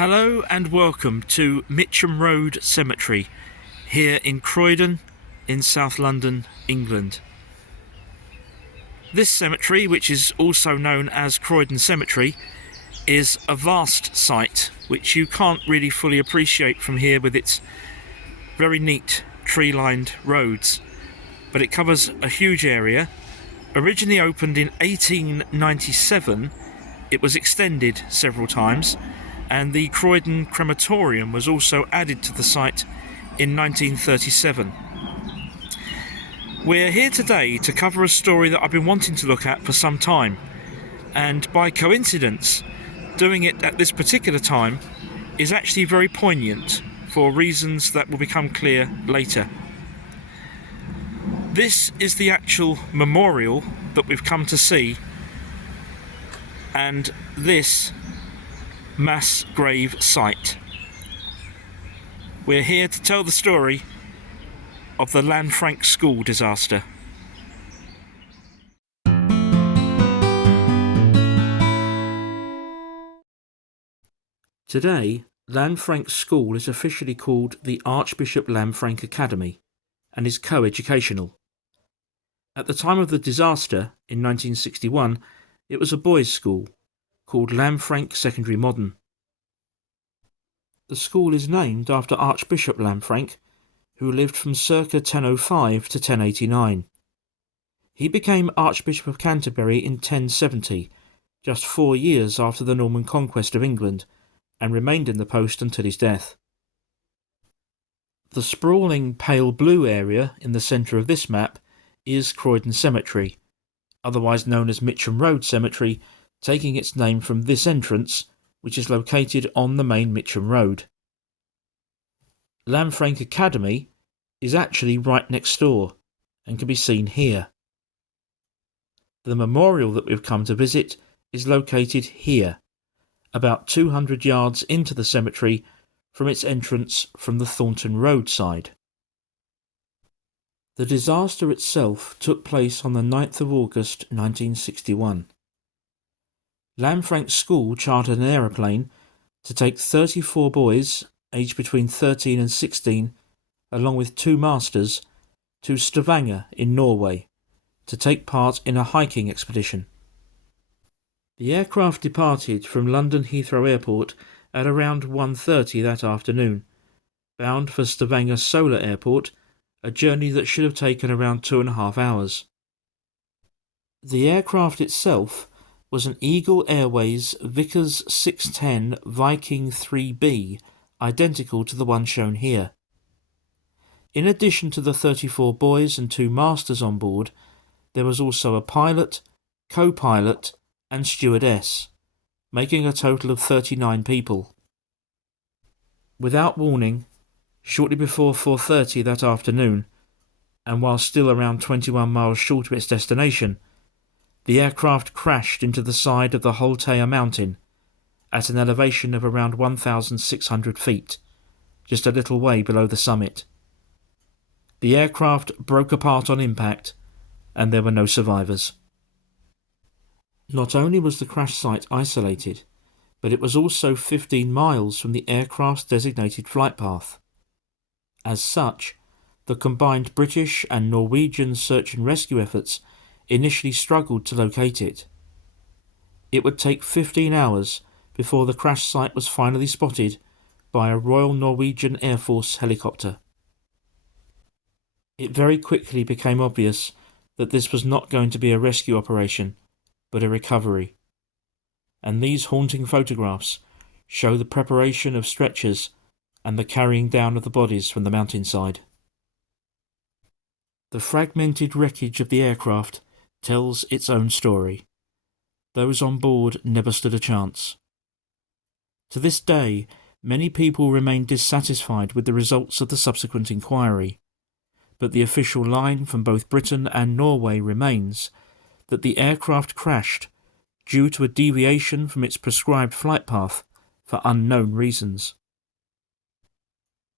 Hello and welcome to Mitcham Road Cemetery here in Croydon in South London, England. This cemetery, which is also known as Croydon Cemetery, is a vast site which you can't really fully appreciate from here with its very neat tree-lined roads, but it covers a huge area. Originally opened in 1897, it was extended several times, and the Croydon crematorium was also added to the site in 1937. We're here today to cover a story that I've been wanting to look at for some time, and by coincidence, doing it at this particular time is actually very poignant for reasons that will become clear later. This is the actual memorial that we've come to see, and this mass grave site. We're here to tell the story of the Lanfranc school disaster. Today, Lanfranc School is officially called the Archbishop Lanfranc Academy and is co-educational. At the time of the disaster, in 1961, it was a boys' school called Lanfranc Secondary Modern. The school is named after Archbishop Lanfranc, who lived from circa 1005 to 1089. He became Archbishop of Canterbury in 1070, just 4 years after the Norman conquest of England, and remained in the post until his death. The sprawling pale blue area in the centre of this map is Croydon Cemetery, otherwise known as Mitcham Road Cemetery, taking its name from this entrance, which is located on the main Mitcham Road. Lanfranc Academy is actually right next door and can be seen here. The memorial that we've come to visit is located here, about 200 yards into the cemetery from its entrance from the Thornton Road side. The disaster itself took place on the 9th of August 1961. Lanfranc School chartered an aeroplane to take 34 boys aged between 13 and 16, along with 2 masters, to Stavanger in Norway to take part in a hiking expedition. The aircraft departed from London Heathrow Airport at around 1:30 that afternoon, bound for Stavanger Solar Airport, a journey that should have taken around 2.5 hours. The aircraft itself was an Eagle Airways Vickers 610 Viking 3B, identical to the one shown here. In addition to the 34 boys and 2 masters on board, there was also a pilot, co-pilot and stewardess, making a total of 39 people. Without warning, shortly before 4:30 that afternoon, and while still around 21 miles short of its destination, the aircraft crashed into the side of the Holtea mountain at an elevation of around 1,600 feet, just a little way below the summit. The aircraft broke apart on impact, and there were no survivors. Not only was the crash site isolated, but it was also 15 miles from the aircraft's designated flight path. As such, the combined British and Norwegian search and rescue efforts initially struggled to locate it. It would take 15 hours before the crash site was finally spotted by a Royal Norwegian Air Force helicopter. It very quickly became obvious that this was not going to be a rescue operation, but a recovery. And these haunting photographs show the preparation of stretchers and the carrying down of the bodies from the mountainside. The fragmented wreckage of the aircraft tells its own story. Those on board never stood a chance. To this day, many people remain dissatisfied with the results of the subsequent inquiry, but the official line from both Britain and Norway remains that the aircraft crashed due to a deviation from its prescribed flight path for unknown reasons.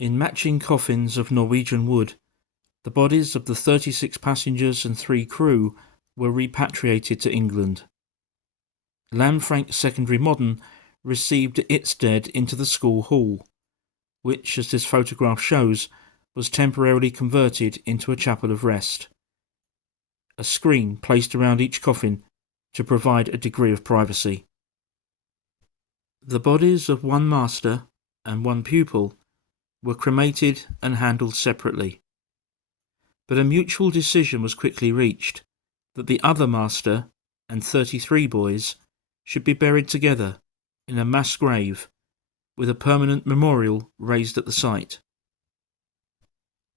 In matching coffins of Norwegian wood, the bodies of the 36 passengers and 3 crew were repatriated to England. Lanfranc Secondary Modern received its dead into the school hall, which, as this photograph shows, was temporarily converted into a chapel of rest. A screen placed around each coffin to provide a degree of privacy. The bodies of one master and one pupil were cremated and handled separately, but a mutual decision was quickly reached that the other master and 33 boys should be buried together in a mass grave with a permanent memorial raised at the site.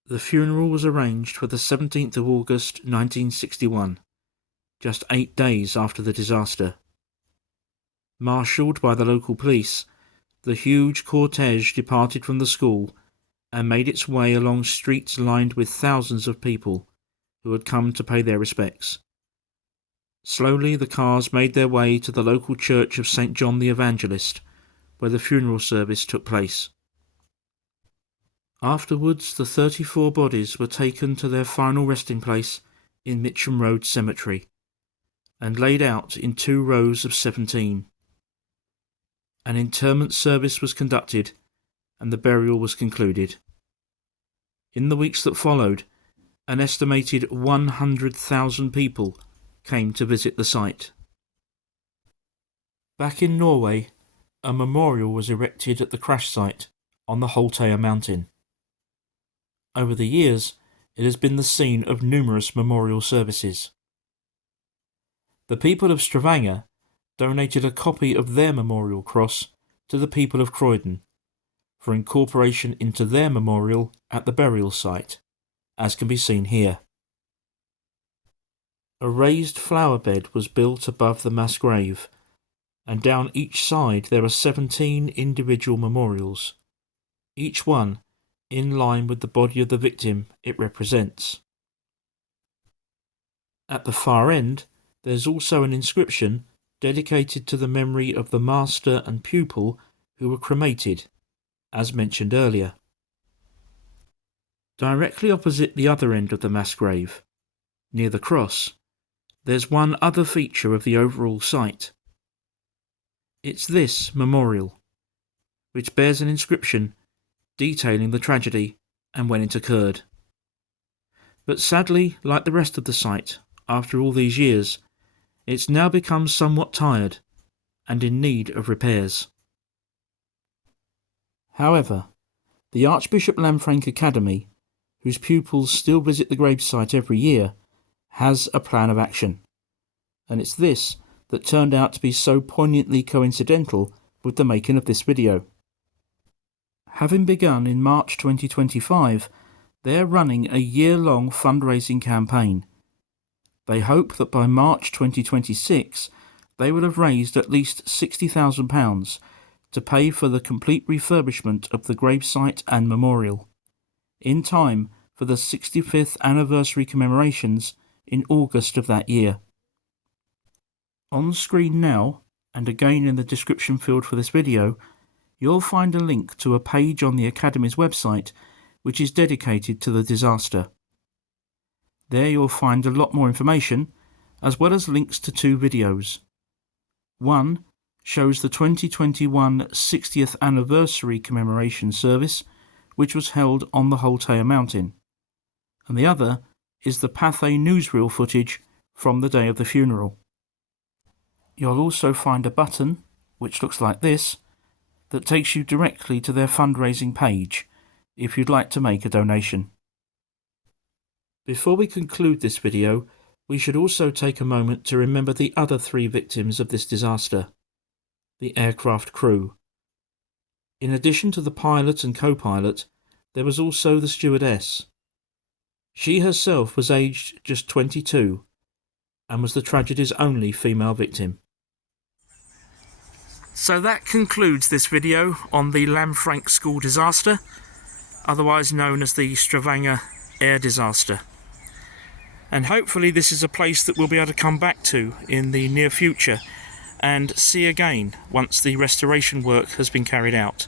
The funeral was arranged for the 17th of August 1961, just 8 days after the disaster. Marshalled by the local police, the huge cortege departed from the school and made its way along streets lined with thousands of people who had come to pay their respects. Slowly the cars made their way to the local church of St. John the Evangelist, where the funeral service took place. Afterwards, the 34 bodies were taken to their final resting place in Mitcham Road Cemetery and laid out in 2 rows of 17. An interment service was conducted and the burial was concluded. In the weeks that followed, an estimated 100,000 people came to visit the site. Back in Norway, a memorial was erected at the crash site on the Holtea mountain. Over the years, it has been the scene of numerous memorial services. The people of Stavanger donated a copy of their memorial cross to the people of Croydon for incorporation into their memorial at the burial site, as can be seen here. A raised flower bed was built above the mass grave, and down each side there are 17 individual memorials, each one in line with the body of the victim it represents. At the far end, there's also an inscription dedicated to the memory of the master and pupil who were cremated, as mentioned earlier. Directly opposite the other end of the mass grave, near the cross, there's one other feature of the overall site. It's this memorial, which bears an inscription detailing the tragedy and when it occurred. But sadly, like the rest of the site, after all these years, it's now become somewhat tired and in need of repairs. However, the Archbishop Lanfranc Academy, whose pupils still visit the gravesite every year, has a plan of action, and it's this that turned out to be so poignantly coincidental with the making of this video. Having begun in March 2025, they're running a year-long fundraising campaign. They hope that by March 2026 they will have raised at least £60,000 to pay for the complete refurbishment of the gravesite and memorial, in time for the 65th anniversary commemorations in August of that year. On screen now, and again in the description field for this video, you'll find a link to a page on the Academy's website which is dedicated to the disaster. There you'll find a lot more information, as well as links to 2 videos. One shows the 2021 60th anniversary commemoration service, which was held on the Holtea mountain, and the other is the Pathé newsreel footage from the day of the funeral. You'll also find a button, which looks like this, that takes you directly to their fundraising page if you'd like to make a donation. Before we conclude this video, we should also take a moment to remember the other 3 victims of this disaster, the aircraft crew. In addition to the pilot and co-pilot, there was also the stewardess. She herself was aged just 22 and was the tragedy's only female victim. So that concludes this video on the Lanfranc school disaster, otherwise known as the Stavanger air disaster. And hopefully this is a place that we'll be able to come back to in the near future and see again once the restoration work has been carried out.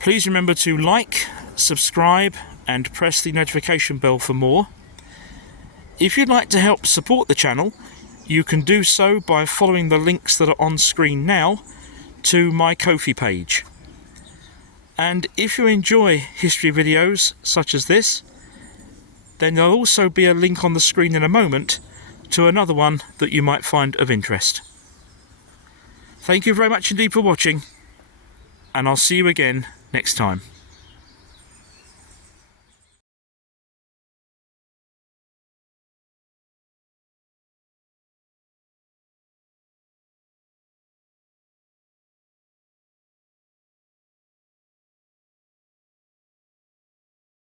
Please remember to like, subscribe and press the notification bell for more. If you'd like to help support the channel, you can do so by following the links that are on screen now to my Ko-fi page. And if you enjoy history videos such as this, then there'll also be a link on the screen in a moment to another one that you might find of interest. Thank you very much indeed for watching, and I'll see you again next time.